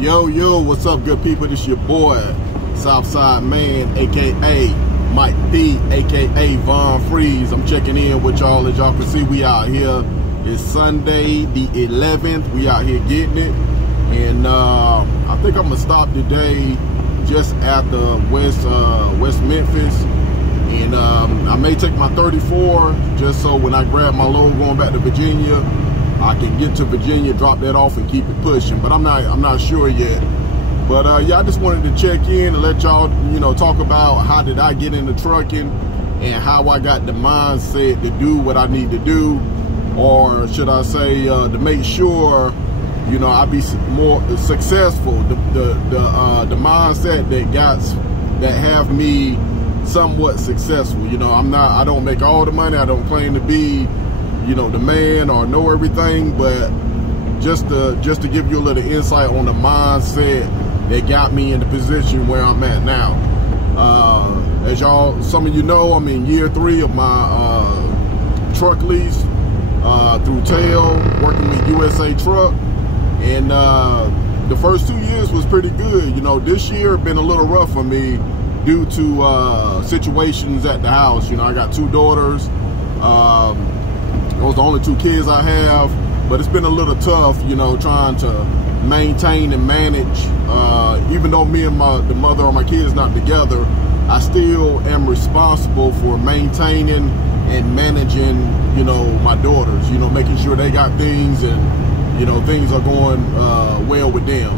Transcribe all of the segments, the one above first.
Yo, what's up, good people? This your boy, Southside Man, aka Mike P, aka Von Freeze. I'm checking in with y'all. As y'all can see, we out here. It's Sunday the 11th. We out here getting it. And I think I'm gonna stop today just after West Memphis. And I may take my 34 just so when I grab my load going back to Virginia, I can get to Virginia, drop that off, and keep it pushing. But I'm not sure yet. But yeah, I just wanted to check in and let y'all, talk about how did I get into trucking and how I got the mindset to do what I need to do, or should I say, to make sure, I be more successful. The mindset that have me somewhat successful. I don't make all the money. I don't claim to be, the man or know everything, but just to give you a little insight on the mindset that got me in the position where I'm at now. As some of you know, I'm in year 3 of my truck lease through TAIL, working with USA Truck, and the first 2 years was pretty good. This year been a little rough for me due to situations at the house. I got 2 daughters. Those are the only 2 kids I have, but it's been a little tough, trying to maintain and manage. Even though me and the mother or my kids not together, I still am responsible for maintaining and managing, my daughters. Making sure they got things and things are going well with them.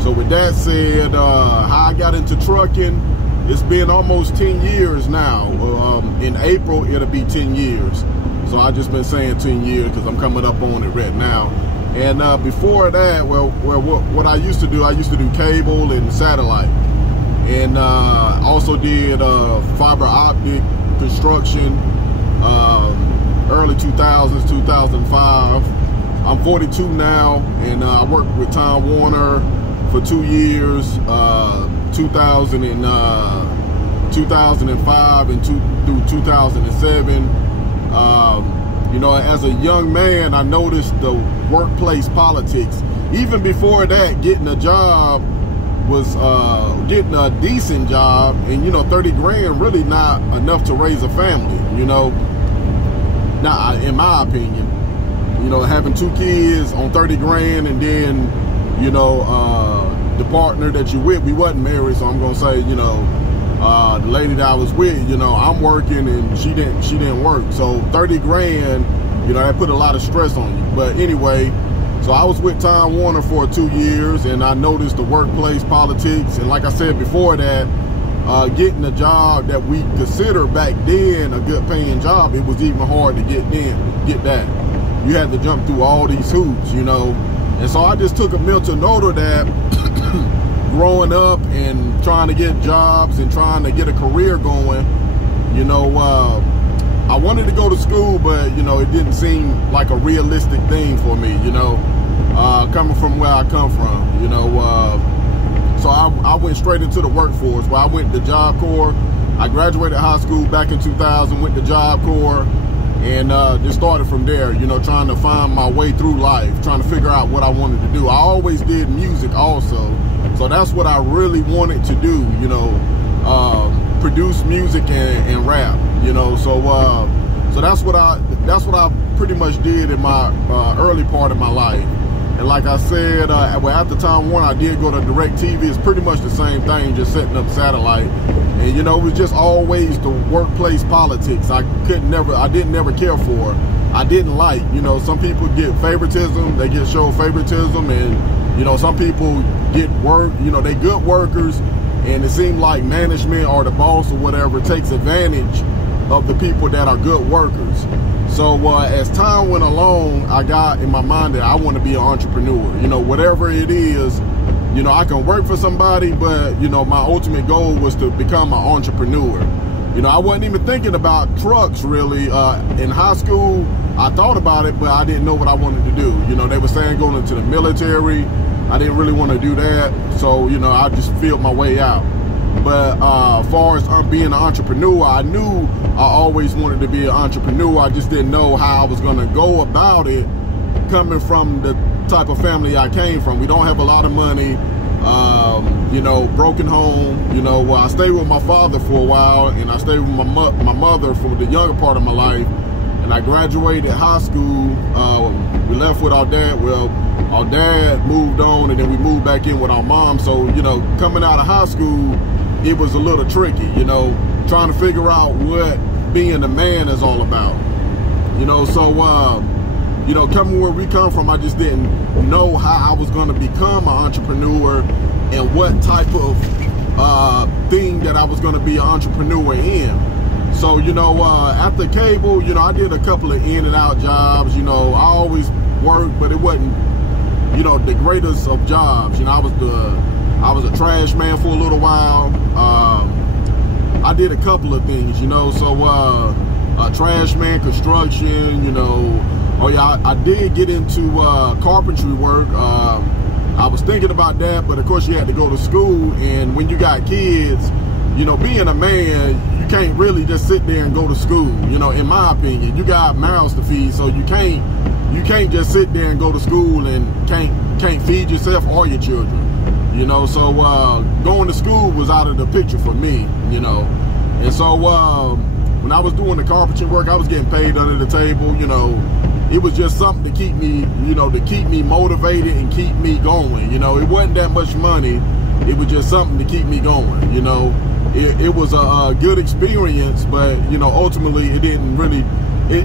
So with that said, how I got into trucking, it's been almost 10 years now. In April, it'll be 10 years. So I just been saying 10 years because I'm coming up on it right now. And before that, what I used to do cable and satellite. And also did fiber optic construction, early 2000s, 2005. I'm 42 now, and I worked with Time Warner for 2 years, 2005 and through 2007. As a young man, I noticed the workplace politics. Even before that, getting a job was getting a decent job, and 30 grand really not enough to raise a family. Now, in my opinion, having 2 kids on 30 grand, and then the partner that you with, we wasn't married, so I'm gonna say, the lady that I was with, I'm working and she didn't work. So 30 grand, that put a lot of stress on you. But anyway, so I was with Time Warner for 2 years, and I noticed the workplace politics. And like I said before that, getting a job that we consider back then a good paying job, it was even hard to get that. You had to jump through all these hoops, And so I just took a mental note of that growing up and trying to get jobs and trying to get a career going. I wanted to go to school, but it didn't seem like a realistic thing for me, coming from where I come from, so I went straight into the workforce, where I went to Job Corps. I graduated high school back in 2000, went to Job Corps, and just started from there, trying to find my way through life, trying to figure out what I wanted to do. I always did music also, so that's what I really wanted to do, produce music and rap, so that's what I pretty much did in my early part of my life. And like I said, at the Time Warner, I did go to DirecTV. It's pretty much the same thing, just setting up satellite. And it was just always the workplace politics. I didn't never care for. I didn't like. Some people get favoritism. They get show favoritism, and some people get work. They good workers, and it seemed like management or the boss or whatever takes advantage of the people that are good workers. So as time went along, I got in my mind that I want to be an entrepreneur. Whatever it is, I can work for somebody, but my ultimate goal was to become an entrepreneur. I wasn't even thinking about trucks really. In high school, I thought about it, but I didn't know what I wanted to do. They were saying going into the military. I didn't really want to do that, so I just filled my way out. But as far as being an entrepreneur, I knew I always wanted to be an entrepreneur. I just didn't know how I was going to go about it, coming from the type of family I came from. We don't have a lot of money, you know, broken home. You know, I stayed with my father for a while, and I stayed with my mother for the younger part of my life. And I graduated high school. We left with our dad. Well, our dad moved on, and then we moved back in with our mom. So, you know, coming out of high school, it was a little tricky, you know, trying to figure out what being a man is all about. You know, so, you know, coming where we come from, I just didn't know how I was going to become an entrepreneur and what type of thing that I was going to be an entrepreneur in. So, you know, after cable, you know, I did a couple of in and out jobs. You know, I always worked, but it wasn't, you know, the greatest of jobs. You know, I was a trash man for a little while. I did a couple of things, you know, so trash man, construction, you know. Oh yeah, I did get into carpentry work. I was thinking about that, but of course you had to go to school, and when you got kids, you know, being a man, you can't really just sit there and go to school. You know, in my opinion, you got mouths to feed, so you can't just sit there and go to school and can't feed yourself or your children. You know, so going to school was out of the picture for me. You know, and so when I was doing the carpentry work, I was getting paid under the table. You know, it was just something to keep me, you know, to keep me motivated and keep me going. You know, it wasn't that much money. It was just something to keep me going. You know. It was a good experience, but you know, ultimately it didn't really. It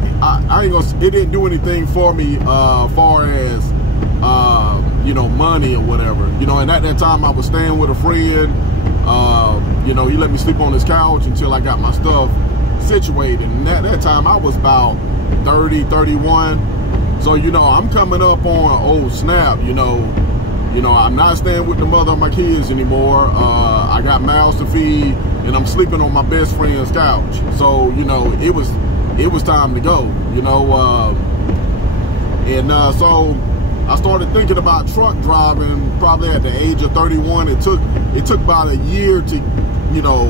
didn't do anything for me, far as you know, money or whatever. You know, and at that time I was staying with a friend. You know, he let me sleep on his couch until I got my stuff situated. And at that time I was about 30, 31. So you know, I'm coming up on old snap. You know, I'm not staying with the mother of my kids anymore. I got mouths to feed, and I'm sleeping on my best friend's couch. So, you know, it was time to go, you know. So I started thinking about truck driving probably at the age of 31. It took about a year to, you know,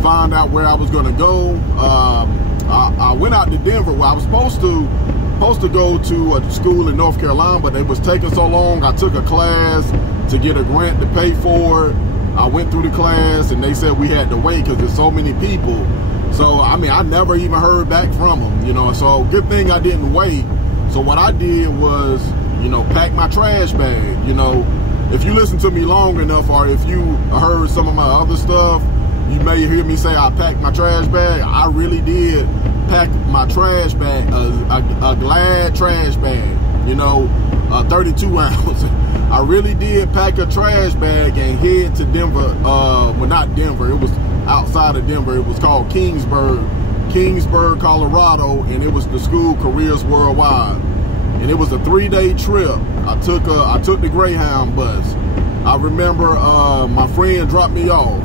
find out where I was going to go. I went out to Denver, where I was supposed to go to a school in North Carolina, but it was taking so long. I took a class to get a grant to pay for it. I went through the class, and they said we had to wait because there's so many people. So, I mean, I never even heard back from them, you know, so good thing I didn't wait. So what I did was, you know, pack my trash bag. You know, if you listen to me long enough, or if you heard some of my other stuff, you may hear me say I packed my trash bag. I really did pack my trash bag, a Glad trash bag, you know, 32 ounce. I really did pack a trash bag and head to Denver. Well, not Denver. It was outside of Denver. It was called Kingsburg, Colorado, and it was the school Careers Worldwide. And it was a 3-day trip. I took the Greyhound bus. I remember my friend dropped me off.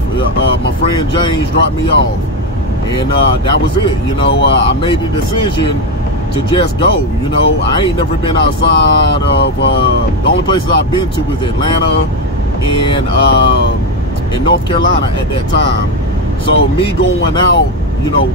My friend James dropped me off. And that was it. You know, I made the decision to just go. You know, I ain't never been outside of, the only places I've been to was Atlanta and in North Carolina at that time. So me going out, you know,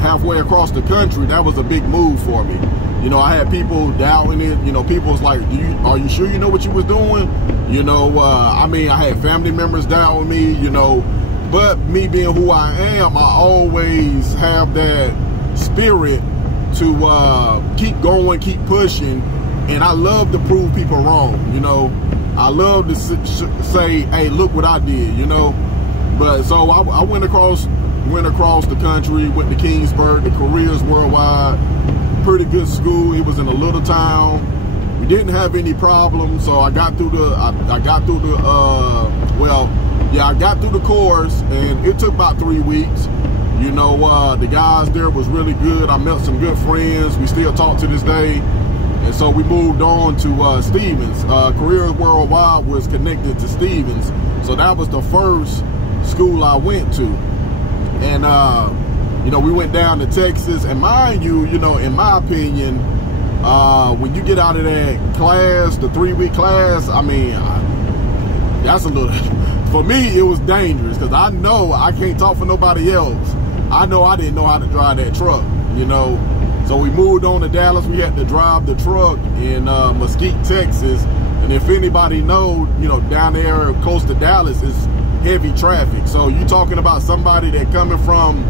halfway across the country, that was a big move for me. You know, I had people doubting it. You know, people was like, are you sure you know what you was doing? You know, I mean, I had family members doubting me, you know, but me being who I am, I always have that spirit to keep going, keep pushing. And I love to prove people wrong, you know. I love to say, hey, look what I did, you know. But so I went across the country, went to Kingsburg, the Careers Worldwide. Pretty good school. It was in a little town. We didn't have any problems, so I got through the I got through the course, and it took about 3 weeks. You know, the guys there was really good. I met some good friends. We still talk to this day. And so we moved on to Stevens. Careers Worldwide was connected to Stevens. So that was the first school I went to. And you know, we went down to Texas, and mind you, you know, in my opinion, when you get out of that class, the 3-week class, I mean, that's a little, for me, it was dangerous, because I know I can't talk for nobody else. I know I didn't know how to drive that truck, you know. So we moved on to Dallas. We had to drive the truck in Mesquite, Texas, And if anybody know, you know, down there close to Dallas is heavy traffic. So you talking about somebody that coming from,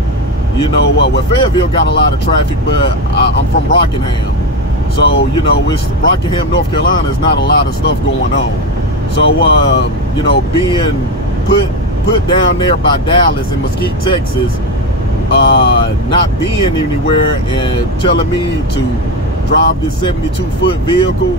you know, well, Fayetteville got a lot of traffic, but I'm from Rockingham. So, you know, it's Rockingham, North Carolina, is not a lot of stuff going on. So, you know, being put down there by Dallas and Mesquite, Texas, not being anywhere and telling me to drive this 72-foot vehicle,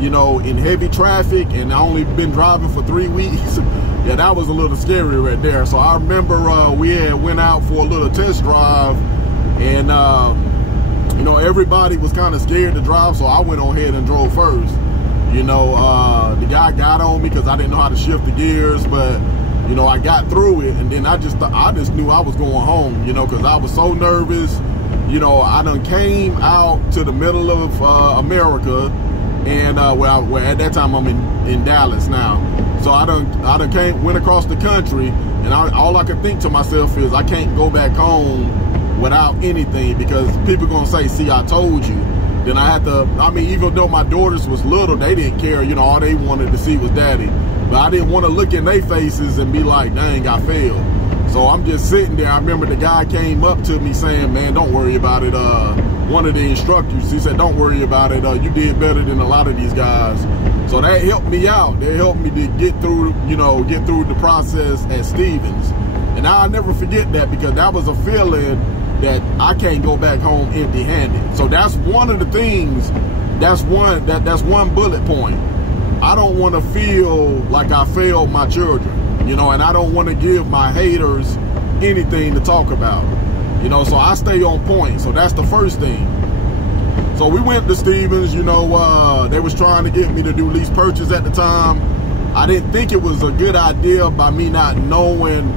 you know, in heavy traffic, and I only been driving for 3 weeks. Yeah, that was a little scary right there. So I remember we had went out for a little test drive, and you know, everybody was kind of scared to drive, so I went on ahead and drove first. You know, the guy got on me because I didn't know how to shift the gears, but you know, I got through it, and then I just knew I was going home, you know, because I was so nervous. You know, I done came out to the middle of America, and where at that time I'm in Dallas now. So I done went across the country, and all I could think to myself is I can't go back home without anything, because people gonna say, see, I told you. Then I had to, I mean, even though my daughters was little, they didn't care, you know, all they wanted to see was daddy. But I didn't want to look in their faces and be like, dang, I failed. So I'm just sitting there. I remember the guy came up to me saying, man, don't worry about it. One of the instructors, he said, don't worry about it. You did better than a lot of these guys. So that helped me out. That helped me to get through, you know, get through the process at Stevens. And I'll never forget that, because that was a feeling that I can't go back home empty-handed. So that's one of the things, that's one bullet point. I don't want to feel like I failed my children, you know, and I don't want to give my haters anything to talk about, you know, so I stay on point. So that's the first thing. So we went to Stevens, you know, they was trying to get me to do lease purchase at the time. I didn't think it was a good idea by me not knowing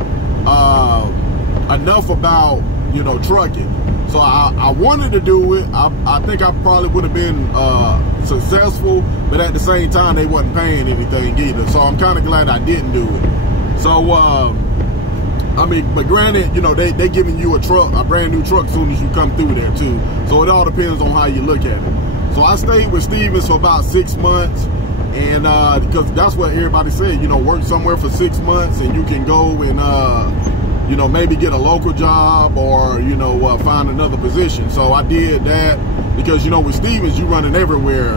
enough about, you know, trucking. So I wanted to do it. I think I probably would have been successful, but at the same time, they wasn't paying anything either. So I'm kind of glad I didn't do it. So, I mean, but granted, you know, they giving you a brand new truck as soon as you come through there too. So it all depends on how you look at it. So I stayed with Stevens for about 6 months, and because that's what everybody said, you know, work somewhere for 6 months and you can go and, you know, maybe get a local job or, you know, find another position. So I did that because, you know, with Stevens, you running everywhere,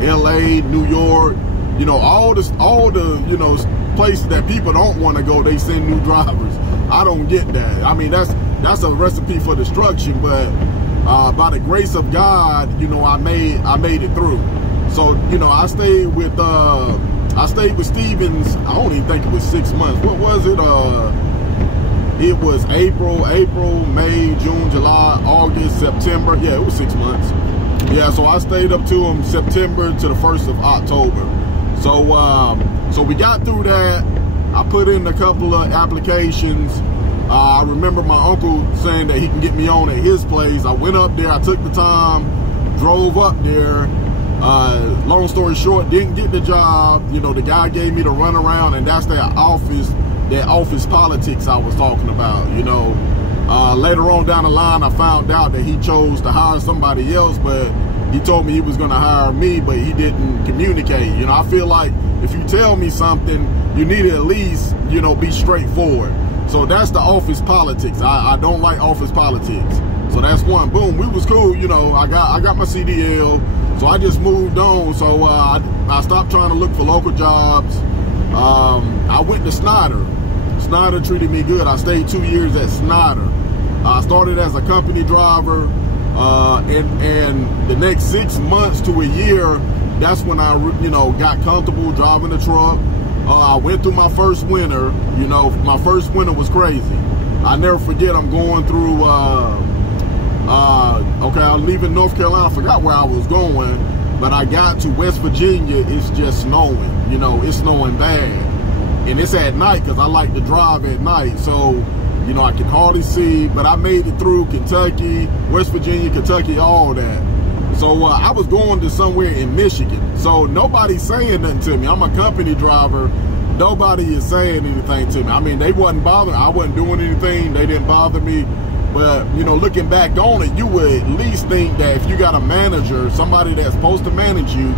LA, New York, you know, all the, you know, places that people don't want to go, they send new drivers. I don't get that. I mean, that's a recipe for destruction, but by the grace of God, you know, I made it through. So, you know, I stayed with Stevens. I don't even think it was 6 months. What was it? It was April, May, June, July, August, September. Yeah, it was 6 months. Yeah, so I stayed up to them September to the 1st of October. So, so we got through that. I put in a couple of applications. I remember my uncle saying that he can get me on at his place. I went up there. I took the time, drove up there. Long story short, didn't get the job. You know, the guy gave me the runaround, and that's that office politics I was talking about. You know, later on down the line, I found out that he chose to hire somebody else, but he told me he was going to hire me, but he didn't communicate. You know, I feel like if you tell me something, you need to at least, you know, be straightforward. So that's the office politics. I don't like office politics. So that's one. Boom, we was cool. You know, I got my CDL, so I just moved on. So I stopped trying to look for local jobs. I went to Snyder. Snyder treated me good. I stayed 2 years at Snyder. I started as a company driver, and the next 6 months to a year, that's when I, you know, got comfortable driving the truck. I went through my first winter. You know, my first winter was crazy. I never forget, I'm going through, okay, I'm leaving North Carolina. I forgot where I was going, but I got to West Virginia. It's just snowing. You know, it's snowing bad. And it's at night because I like to drive at night. So, you know, I can hardly see, but I made it through Kentucky, West Virginia, Kentucky, all that. So I was going to somewhere in Michigan. So nobody's saying nothing to me. I'm a company driver. Nobody is saying anything to me. I mean, they wasn't bothering. I wasn't doing anything. They didn't bother me. But, you know, looking back on it, you would at least think that if you got a manager, somebody that's supposed to manage you,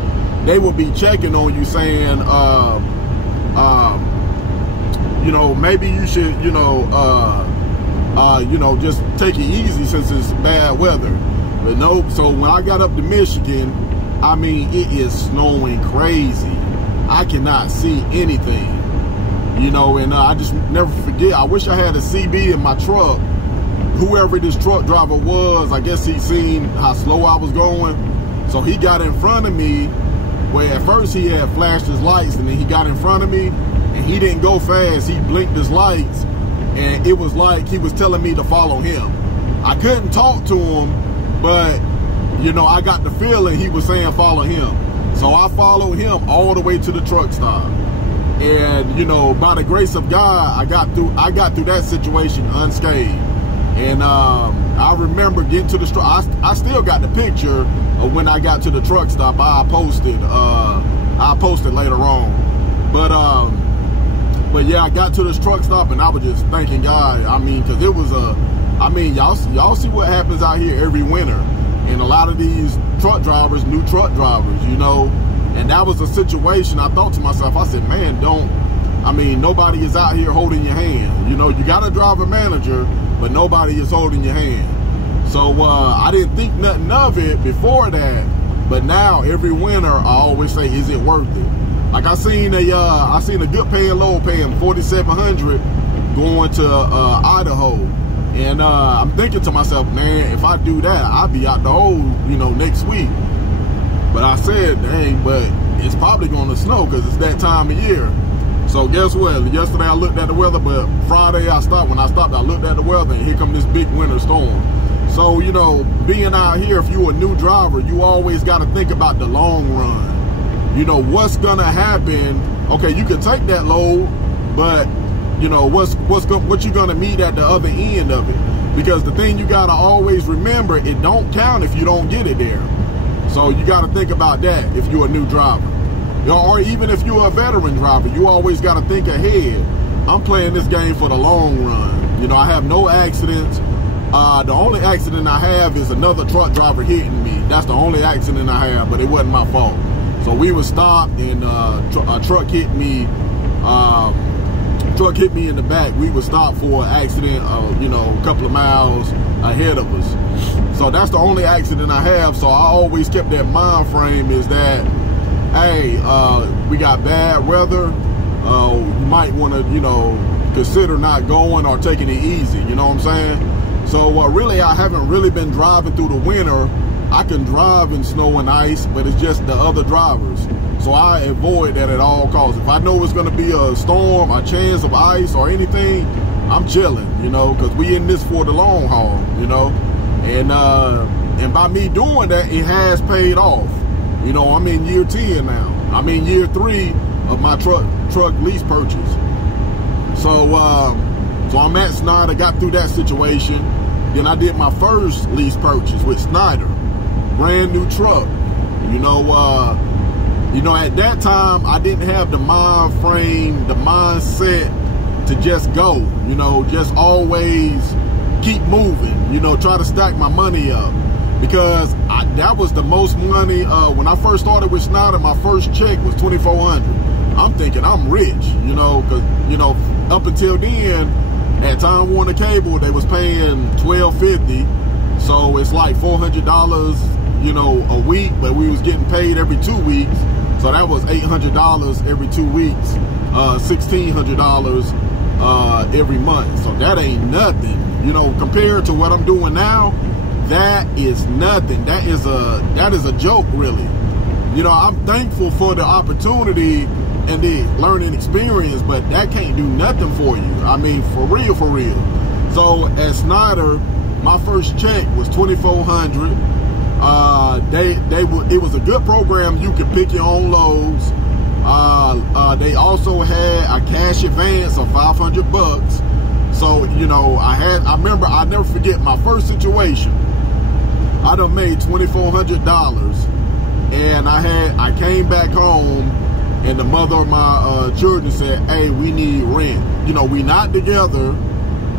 they would be checking on you saying, you know, maybe you should, you know, just take it easy since it's bad weather. But no, so when I got up to Michigan, I mean, it is snowing crazy. I cannot see anything, you know, and I just never forget. I wish I had a CB in my truck. Whoever this truck driver was, I guess he seen how slow I was going. So he got in front of me, where at first he had flashed his lights, and then he got in front of me, and he didn't go fast. He blinked his lights, and it was like he was telling me to follow him. I couldn't talk to him, but, you know, I got the feeling he was saying follow him. So I followed him all the way to the truck stop. And, you know, by the grace of God, I got through that situation unscathed. And I remember getting to the truck. I still got the picture of when I got to the truck stop. I posted later on. But yeah, I got to this truck stop, and I was just thanking God. I mean, because it was y'all see what happens out here every winter. And a lot of these truck drivers, new truck drivers, you know, and that was a situation. I thought to myself, I said, man, nobody is out here holding your hand. You know, you got a driver manager, but nobody is holding your hand. So I didn't think nothing of it before that, but now every winter I always say, is it worth it? Like I seen a good paying load paying $4,700 going to Idaho. And I'm thinking to myself, man, if I do that, I'll be out the hole, you know, next week. But I said, dang, but it's probably going to snow because it's that time of year. So guess what? Yesterday I looked at the weather, but Friday I stopped. When I stopped, I looked at the weather, and here come this big winter storm. So, you know, being out here, if you're a new driver, you always got to think about the long run. You know, what's going to happen? Okay, you can take that load, but you know, what you're gonna meet at the other end of it. Because the thing you gotta always remember, it don't count if you don't get it there. So you gotta think about that if you're a new driver. You know, or even if you're a veteran driver, you always gotta think ahead. I'm playing this game for the long run. You know, I have no accidents. The only accident I have is another truck driver hitting me. That's the only accident I have, but it wasn't my fault. So we were stopped, and a truck hit me. Truck hit me in the back. We were stopped for an accident, you know, a couple of miles ahead of us. So that's the only accident I have. So I always kept that mind frame is that, hey, we got bad weather. You might want to, you know, consider not going or taking it easy. You know what I'm saying? So really, I haven't really been driving through the winter. I can drive in snow and ice, but it's just the other drivers. So I avoid that at all costs. If I know it's going to be a storm, a chance of ice or anything, I'm chilling, you know, because we in this for the long haul, you know. And by me doing that, it has paid off. You know, I'm in year 10 now. I'm in year 3 of my truck lease purchase. So I'm at Snyder, got through that situation. Then I did my first lease purchase with Snyder, brand new truck. You know, at that time, I didn't have the mind frame, the mindset to just go, you know, just always keep moving, you know, try to stack my money up. Because that was the most money, when I first started with Snyder, my first check was $2,400. I'm thinking I'm rich, you know, because, you know, up until then, at Time Warner Cable, they was paying $1,250. So it's like $400, you know, a week, but we was getting paid every 2 weeks. So that was $800 every 2 weeks, $1,600 every month. So that ain't nothing, you know, compared to what I'm doing now. That is nothing. That is a joke, really. You know, I'm thankful for the opportunity and the learning experience, but that can't do nothing for you. I mean, for real, for real. So at Snyder, my first check was $2,400. It was a good program. You could pick your own loads. They also had a cash advance of $500. So, you know, I remember, I'll never forget my first situation. I done made $2,400, and I came back home, and the mother of my children said, hey, we need rent. You know, we not together.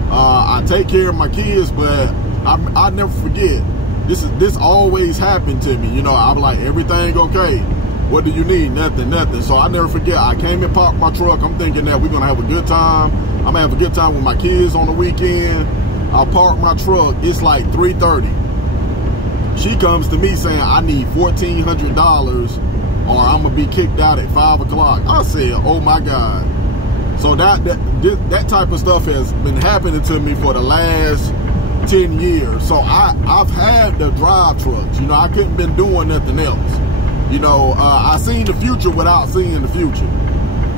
I take care of my kids, but I never forget. This always happened to me. You know, I'm like, everything okay? What do you need? Nothing. So I never forget, I came and parked my truck. I'm thinking that we're gonna have a good time. I'm gonna have a good time with my kids on the weekend. I park my truck, it's like 3:30. She comes to me saying, I need $1,400 or I'm gonna be kicked out at 5 o'clock. I said, oh my God. So that type of stuff has been happening to me for the last 10 years. So I've had to drive trucks. You know, I couldn't been doing nothing else. You know, I seen the future without seeing the future.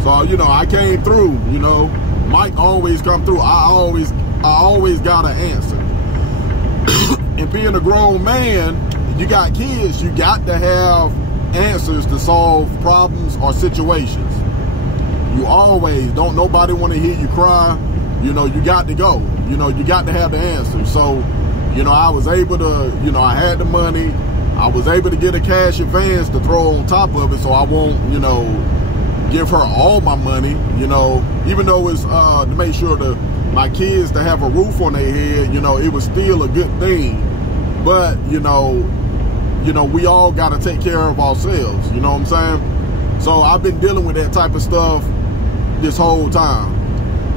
So, you know, I came through, you know. Mike always come through. I always got an answer. And being a grown man, you got kids, you got to have answers to solve problems or situations. You always, don't nobody want to hear you cry. You know, you got to go. You know, you got to have the answer. So, you know, I was able to, you know, I had the money. I was able to get a cash advance to throw on top of it so I won't, you know, give her all my money, you know, even though it's to make sure my kids to have a roof on their head, you know, it was still a good thing. But, you know, we all got to take care of ourselves, you know what I'm saying? So I've been dealing with that type of stuff this whole time.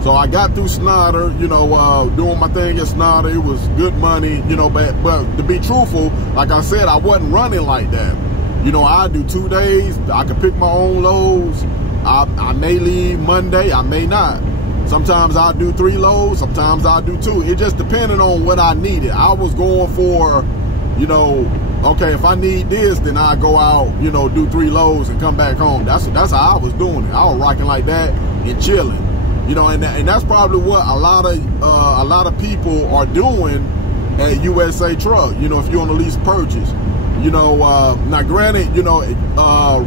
So I got through Snyder, you know, doing my thing at Snyder. It was good money, you know, but to be truthful, like I said, I wasn't running like that. You know, I do 2 days. I can pick my own loads. I may leave Monday, I may not. Sometimes I do 3 loads, sometimes I do 2. It just depended on what I needed. I was going for, you know, okay, if I need this, then I go out, you know, do 3 loads and come back home. That's how I was doing it. I was rocking like that and chilling. You know, and that's probably what a lot of people are doing at USA Truck. You know, if you're on a lease purchase, you know, now granted, you know,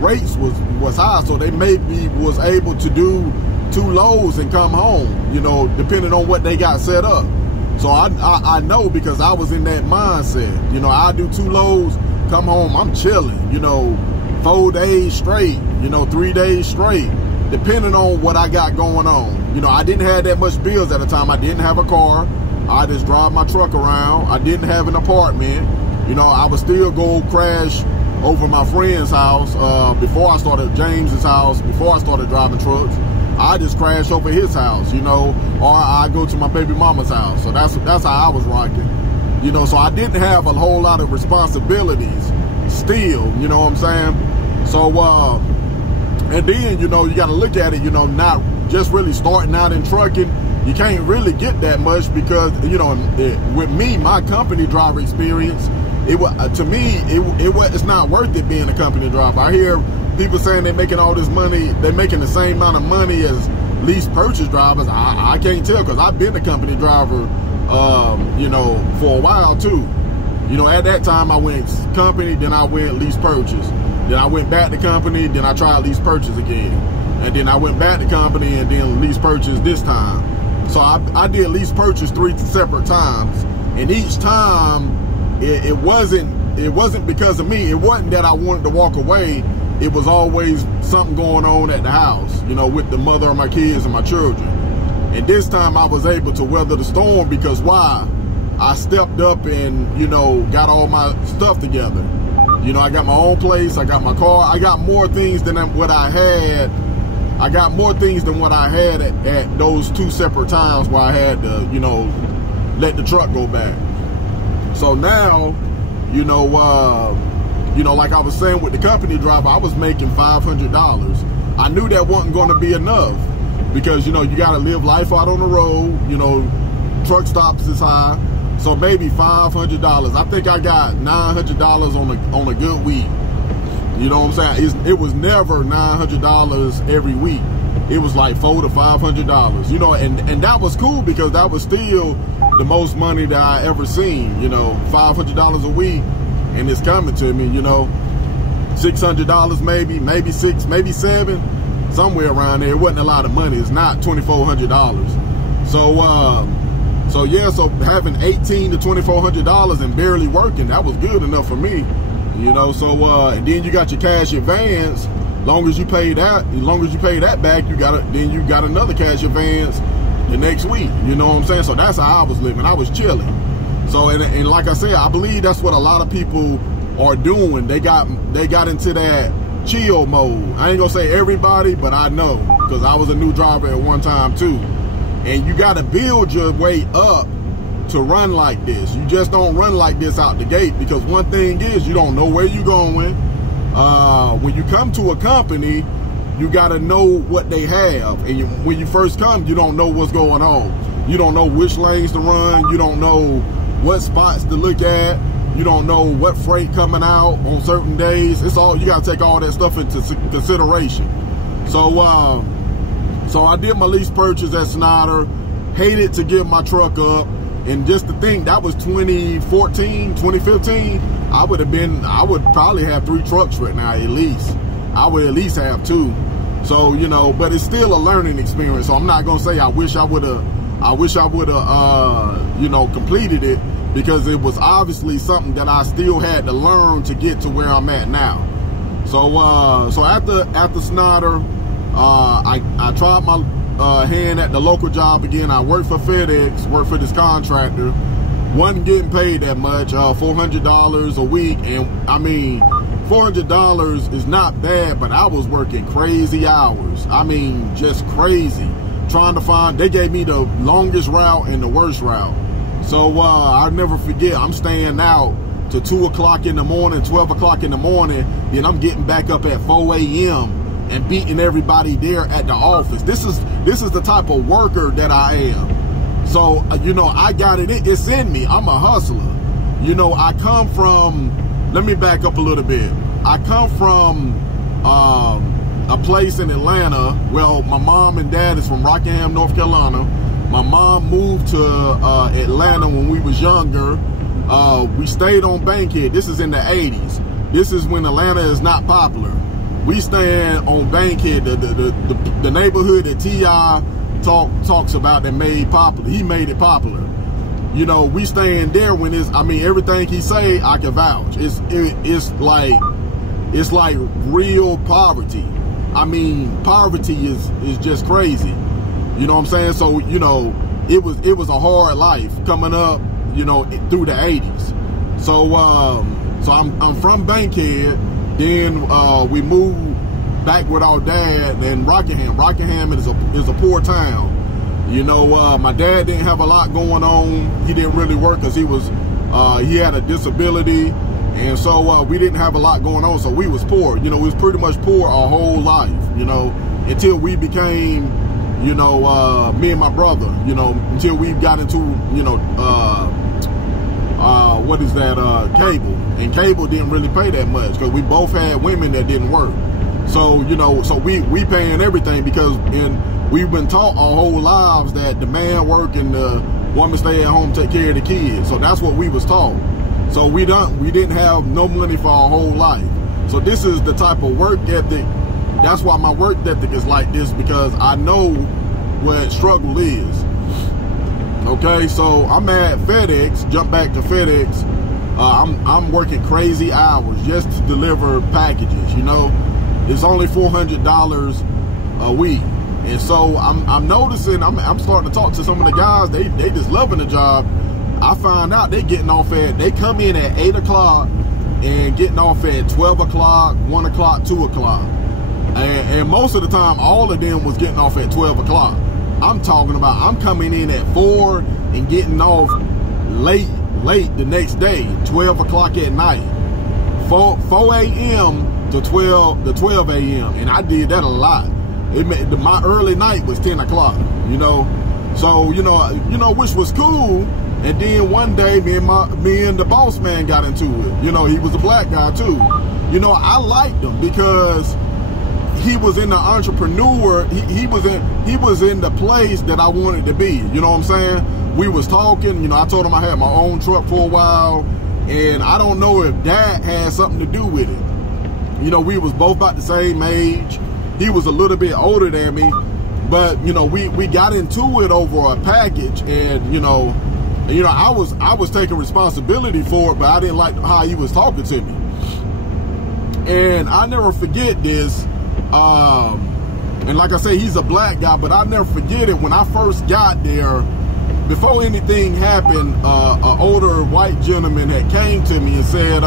rates was high, so they maybe was able to do 2 loads and come home. You know, depending on what they got set up. So I know because I was in that mindset. You know, I do 2 loads, come home, I'm chilling. You know, 4 days straight. You know, 3 days straight. Depending on what I got going on. You know, I didn't have that much bills at the time. I didn't have a car. I just drive my truck around. I didn't have an apartment. You know, I would still go crash over my friend's house before I started James's house, before I started driving trucks. I just crash over his house, you know, or I go to my baby mama's house. So that's how I was rocking. You know, so I didn't have a whole lot of responsibilities still, you know what I'm saying? So, and then, you know, you got to look at it, you know, not just really starting out in trucking. You can't really get that much because, you know, with me, my company driver experience, it was, to me, it's not worth it being a company driver. I hear people saying they're making all this money, they're making the same amount of money as lease purchase drivers. I can't tell because I've been a company driver, you know, for a while too. You know, at that time I went company, then I went lease purchase. Then I went back to company, then I tried lease purchase again. And then I went back to company and then lease purchase this time. So I did lease purchase 3 separate times. And each time, it wasn't because of me. It wasn't that I wanted to walk away. It was always something going on at the house, you know, with the mother of my kids and my children. And this time I was able to weather the storm because why? I stepped up and, you know, got all my stuff together. You know, I got my own place, I got my car, I got more things than what I had. I got more things than what I had at those 2 separate times where I had to, you know, let the truck go back. So now, you know, like I was saying with the company driver, I was making $500. I knew that wasn't going to be enough because, you know, you got to live life out on the road. You know, truck stops is high. So maybe $500. I think I got $900 on a good week. You know what I'm saying? It was never $900 every week. It was like $400 to $500. You know, and that was cool because that was still the most money that I ever seen. You know, $500 a week, and it's coming to me. You know, $600 maybe 6, maybe 7, somewhere around there. It wasn't a lot of money. It's not $2,400. So yeah, so having $1,800 to $2,400 and barely working, that was good enough for me. You know, so and then you got your cash advance. Long as you pay that back, then you got another cash advance the next week. You know what I'm saying? So that's how I was living. I was chilling. So and like I said, I believe that's what a lot of people are doing. They got into that chill mode. I ain't gonna say everybody, but I know, because I was a new driver at one time too. And you gotta build your way up to run like this. You just don't run like this out the gate, because one thing is, you don't know where you're going. When you come to a company, you gotta know what they have. And when you first come, you don't know what's going on. You don't know which lanes to run. You don't know what spots to look at. You don't know what freight coming out on certain days. It's all, you gotta take all that stuff into consideration. So, so I did my lease purchase at Snyder. Hated to give my truck up. And just to think, that was 2014, 2015. I would probably have 3 trucks right now at least. I would at least have 2. So, you know, but it's still a learning experience. So I'm not gonna say I wish I would have, you know, completed it, because it was obviously something that I still had to learn to get to where I'm at now. So, so after Snyder, I tried my hand at the local job again. I worked for FedEx, worked for this contractor. Wasn't getting paid that much, $400 a week. And I mean, $400 is not bad, but I was working crazy hours. I mean, just crazy. Trying to find, they gave me the longest route and the worst route. So I'll never forget, I'm staying out to 2 o'clock in the morning, 12 o'clock in the morning. Then I'm getting back up at 4 a.m. and beating everybody there at the office. This is the type of worker that I am. So, you know, I got it. It's in me. I'm a hustler. You know, I come from, let me back up a little bit. I come from a place in Atlanta. Well, my mom and dad is from Rockingham, North Carolina. My mom moved to Atlanta when we was younger. We stayed on Bankhead. This is in the 80s. This is when Atlanta is not popular. We stand on Bankhead, the neighborhood that T.I. talks about that made popular. He made it popular. You know, we stand there when it's, I mean, everything he say, I can vouch. It's like real poverty. I mean, poverty is just crazy. You know what I'm saying? So, you know, it was a hard life coming up, you know, through the 80s. So, so I'm from Bankhead. Then we moved back with our dad in Rockingham. Rockingham is a poor town. You know, my dad didn't have a lot going on. He didn't really work because he had a disability, and so we didn't have a lot going on. So we was poor. You know, we was pretty much poor our whole life. You know, until we became, you know, me and my brother. You know, until we got into, you know, what is that, cable. And cable didn't really pay that much because we both had women that didn't work. So, you know, so we paying everything, because we've been taught our whole lives that the man work and the woman stay at home, take care of the kids. So that's what we was taught. So we didn't have no money for our whole life. So this is the type of work ethic. That's why my work ethic is like this, because I know what struggle is. Okay, so I'm at FedEx, jump back to FedEx. I'm working crazy hours just to deliver packages. You know, it's only $400 a week. And so I'm noticing, I'm starting to talk to some of the guys, they just loving the job. I find out they come in at 8 o'clock and getting off at 12 o'clock, 1 o'clock, 2 o'clock. And most of the time, all of them was getting off at 12 o'clock. I'm talking about, I'm coming in at 4 and getting off late the next day, 12 o'clock at night. 4 a.m. to 12 a.m. And I did that a lot. My early night was 10 o'clock, you know. So, you know, which was cool. And then one day, me and the boss man got into it. You know, he was a black guy too. You know, I liked him because he was in the entrepreneur. He was in the place that I wanted to be. You know what I'm saying? We was talking. You know, I told him I had my own truck for a while, and I don't know if that had something to do with it. You know, we was both about the same age. He was a little bit older than me, but you know, we got into it over a package, and you know, I was taking responsibility for it, but I didn't like how he was talking to me. And I never forget this. And like I say, he's a black guy, but I never forget it. When I first got there, before anything happened, an older white gentleman had came to me and said,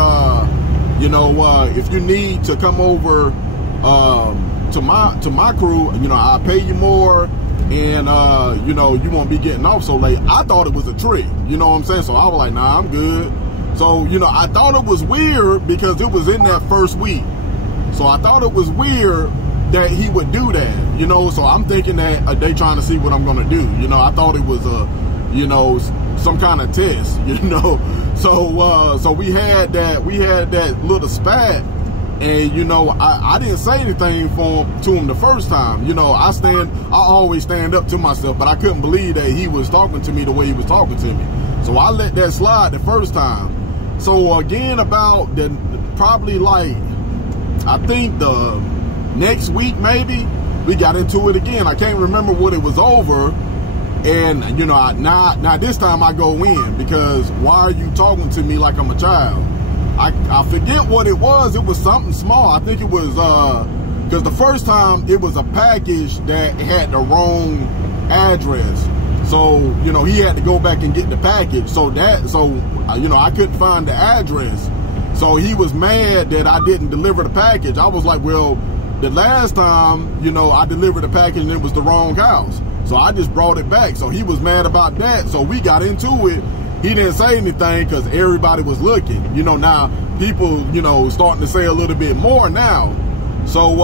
you know, if you need to come over to my crew, you know, I pay you more, and you know, you won't be getting off so late. I thought it was a trick, you know what I'm saying? So I was like, nah, I'm good. So, you know, I thought it was weird because it was in that first week. So I thought it was weird that he would do that, you know. So I'm thinking that they trying to see what I'm gonna do, you know. I thought it was a, you know, some kind of test, you know. So we had that little spat, and you know, I didn't say anything to him the first time. You know, I always stand up to myself, but I couldn't believe that he was talking to me the way he was talking to me. So I let that slide the first time. So again, about probably like, I think the next week maybe, we got into it again. I can't remember what it was over. And, you know, now this time I go in, because why are you talking to me like I'm a child? I forget what it was. It was something small. I think it was, because the first time it was a package that had the wrong address. So, you know, he had to go back and get the package. So, you know, I couldn't find the address. So he was mad that I didn't deliver the package. I was like, well, the last time, you know, I delivered the package and it was the wrong house. So I just brought it back. So he was mad about that. So we got into it. He didn't say anything because everybody was looking. You know, now people, you know, starting to say a little bit more now. So,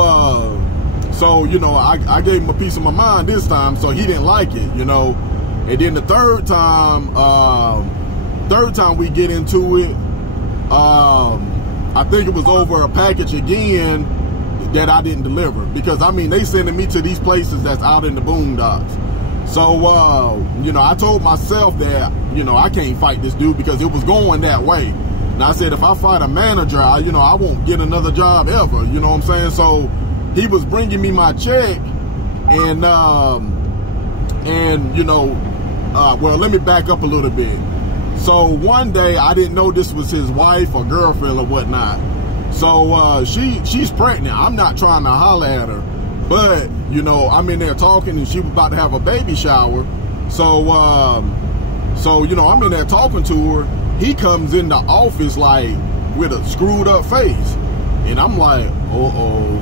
you know, I gave him a piece of my mind this time. So he didn't like it, you know. And then the third time we get into it, I think it was over a package again that I didn't deliver, because I mean, they sending me to these places that's out in the boondocks. So, you know, I told myself that, you know, I can't fight this dude because it was going that way. And I said, if I fight a manager, you know, I won't get another job ever. You know what I'm saying? So he was bringing me my check, and you know, well, let me back up a little bit. So one day I didn't know this was his wife or girlfriend or whatnot. So she's pregnant. I'm not trying to holler at her, but you know, I'm in there talking, and she was about to have a baby shower. So you know, I'm in there talking to her. He comes in the office like with a screwed up face, and I'm like, uh-oh.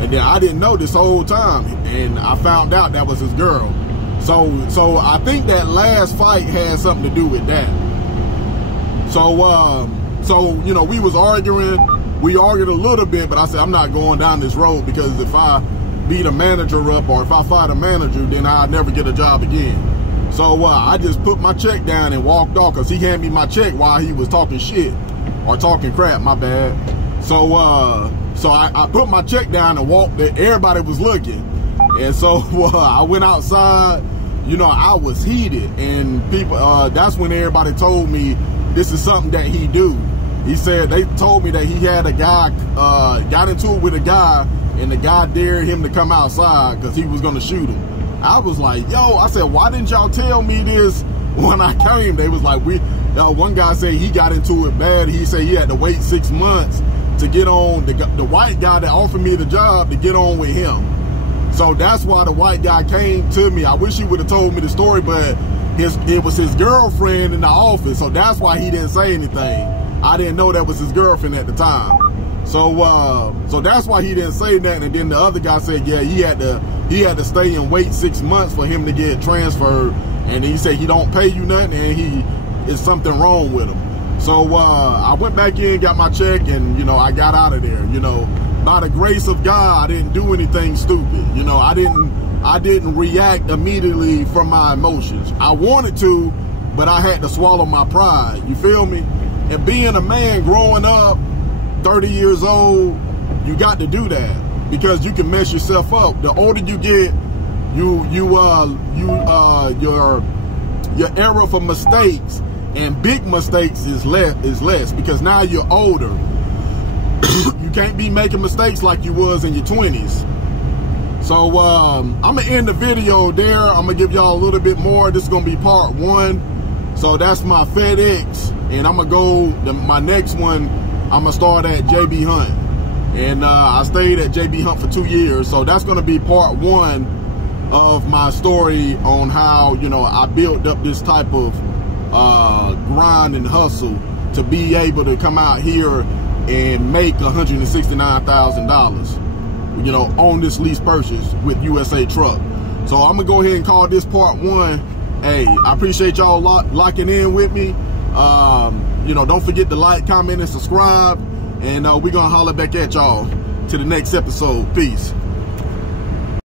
And then I didn't know this whole time, and I found out that was his girl. So I think that last fight had something to do with that. So you know, we was arguing. We argued a little bit, but I said, I'm not going down this road, because if I beat a manager up, or if I fight a manager, then I'll never get a job again. So I just put my check down and walked off, because he handed me my check while he was talking shit, or talking crap, my bad. So I put my check down and walked. Everybody was looking. And so I went outside. You know, I was heated, and people, that's when everybody told me this is something that he do. He said, they told me that he had a guy, got into it with a guy, and the guy dared him to come outside because he was going to shoot him. I was like, yo, I said, why didn't y'all tell me this when I came? They was like, one guy said he got into it bad. He said he had to wait 6 months to get on, the white guy that offered me the job, to get on with him. So that's why the white guy came to me. I wish he would have told me the story, but it was his girlfriend in the office. So that's why he didn't say anything. I didn't know that was his girlfriend at the time. So that's why he didn't say that. And then the other guy said, yeah, he had to stay and wait 6 months for him to get transferred. And he said he don't pay you nothing, and it's something wrong with him. So I went back in, got my check, and you know, I got out of there. You know, by the grace of God, I didn't do anything stupid. You know, I didn't react immediately from my emotions. I wanted to, but I had to swallow my pride. You feel me? And being a man growing up, 30 years old, you got to do that, because you can mess yourself up. The older you get, your error for mistakes and big mistakes is less because now you're older. You can't be making mistakes like you was in your 20s. So I'm gonna end the video there. I'm gonna give y'all a little bit more. This is gonna be part 1. So that's my FedEx, and I'm gonna go my next one. I'm gonna start at JB Hunt, and I stayed at JB Hunt for 2 years. So that's gonna be part 1 of my story on how, you know, I built up this type of grind and hustle to be able to come out here and make $169,000. you know, on this lease purchase with USA Truck. So I'm gonna go ahead and call this part 1. Hey, I appreciate y'all locking in with me. You know, don't forget to like, comment, and subscribe. And we're gonna holler back at y'all to the next episode. Peace.